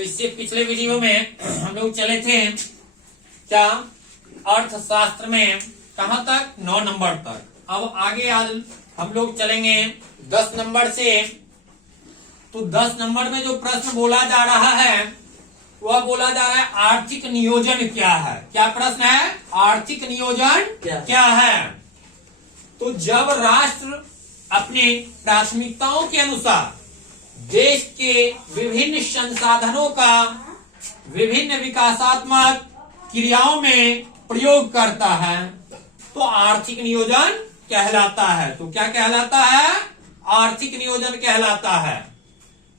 इससे पिछले वीडियो में हम लोग चले थे क्या, अर्थशास्त्र में कहां तक, 9 नंबर तक। अब आगे आज हम लोग चलेंगे 10 नंबर से। तो 10 नंबर में जो प्रश्न बोला जा रहा है वह बोला जा रहा है आर्थिक नियोजन क्या है। क्या प्रश्न है? आर्थिक नियोजन क्या है। तो जब राष्ट्र अपने प्राथमिकताओं के अनुसार देश के विभिन्न संसाधनों का विभिन्न विकासात्मक क्रियाओं में प्रयोग करता है तो आर्थिक नियोजन कहलाता है। तो क्या कहलाता है? आर्थिक नियोजन कहलाता है।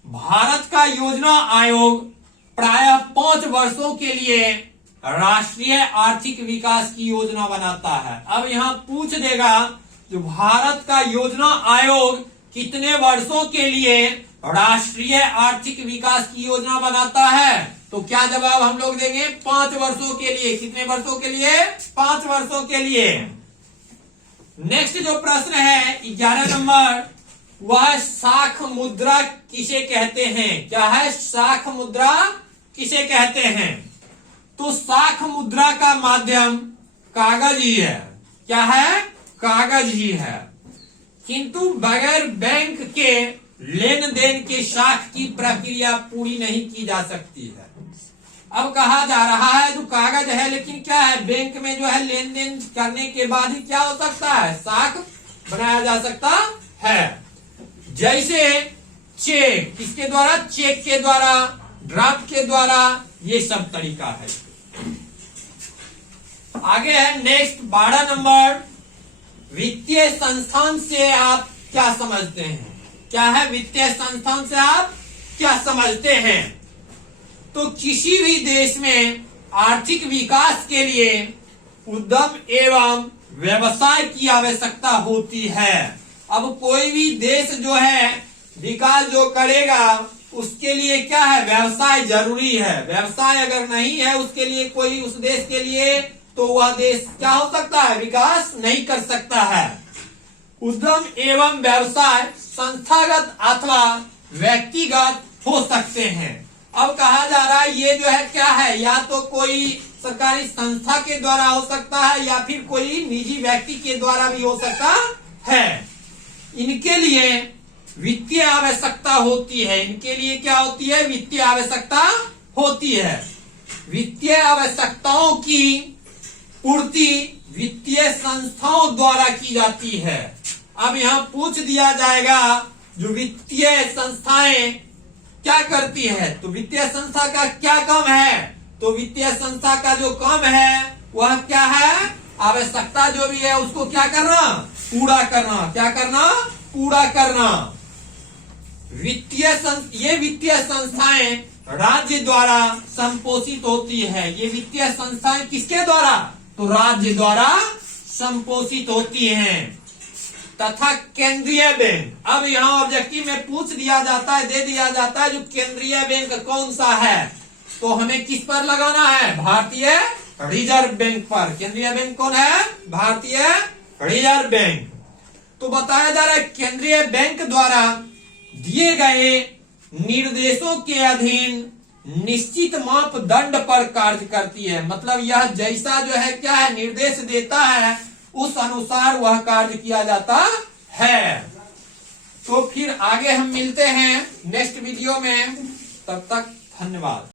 भारत का योजना आयोग प्रायः 5 वर्षों के लिए राष्ट्रीय आर्थिक विकास की योजना बनाता है। अब यहां पूछ देगा जो भारत का योजना आयोग कितने वर्षों के लिए राष्ट्रीय आर्थिक विकास की योजना बनाता है, तो क्या जवाब हम लोग देंगे? 5 वर्षों के लिए। कितने वर्षों के लिए? 5 वर्षों के लिए। नेक्स्ट जो प्रश्न है 11 नंबर, वह शाख मुद्रा किसे कहते हैं? क्या है? शाख मुद्रा किसे कहते हैं? तो शाख मुद्रा का माध्यम कागज ही है। क्या है? कागज ही है। किंतु बगैर बैंक के लेन देन के शाख की प्रक्रिया पूरी नहीं की जा सकती है। अब कहा जा रहा है जो कागज है, लेकिन क्या है, बैंक में जो है लेन देन करने के बाद ही क्या हो सकता है, शाख बनाया जा सकता है। जैसे चेक, किसके द्वारा? चेक के द्वारा, ड्राफ्ट के द्वारा, ये सब तरीका है। आगे है नेक्स्ट 12 नंबर, वित्तीय संस्थान से आप क्या समझते हैं? क्या है? वित्तीय संस्थान से आप क्या समझते हैं? तो किसी भी देश में आर्थिक विकास के लिए उद्यम एवं व्यवसाय की आवश्यकता होती है। अब कोई भी देश जो है विकास जो करेगा उसके लिए क्या है, व्यवसाय जरूरी है। व्यवसाय अगर नहीं है उसके लिए, कोई उस देश के लिए, तो वह देश क्या हो सकता है, विकास नहीं कर सकता है। उद्यम एवं व्यवसाय संस्थागत अथवा व्यक्तिगत हो सकते हैं। अब कहा जा रहा है ये जो है क्या है, या तो कोई सरकारी संस्था के द्वारा हो सकता है या फिर कोई निजी व्यक्ति के द्वारा भी हो सकता है। इनके लिए वित्तीय आवश्यकता होती है। इनके लिए क्या होती है? वित्तीय आवश्यकता होती है। वित्तीय आवश्यकताओं की पूर्ति वित्तीय संस्थाओं द्वारा की जाती है। अब यहाँ पूछ दिया जाएगा जो वित्तीय संस्थाएं क्या करती है, तो वित्तीय संस्था का क्या काम है? तो वित्तीय संस्था का जो काम है वह क्या है, आवश्यकता जो भी है उसको क्या करना, पूरा करना। क्या करना? पूरा करना। ये वित्तीय संस्थाएं राज्य द्वारा संपोषित होती है। ये वित्तीय संस्थाएं किसके द्वारा? तो राज्य द्वारा संपोषित होती हैं। तथा केंद्रीय बैंक, अब यहाँ ऑब्जेक्टिव में पूछ दिया जाता है, दे दिया जाता है जो केंद्रीय बैंक कौन सा है, तो हमें किस पर लगाना है? भारतीय रिजर्व बैंक पर। केंद्रीय बैंक कौन है? भारतीय रिजर्व बैंक। तो बताया जा रहा है केंद्रीय बैंक द्वारा दिए गए निर्देशों के अधीन निश्चित मापदंड पर कार्य करती है। मतलब यह जैसा जो है क्या है, निर्देश देता है उस अनुसार वह कार्य किया जाता है। तो फिर आगे हम मिलते हैं नेक्स्ट वीडियो में। तब तक धन्यवाद।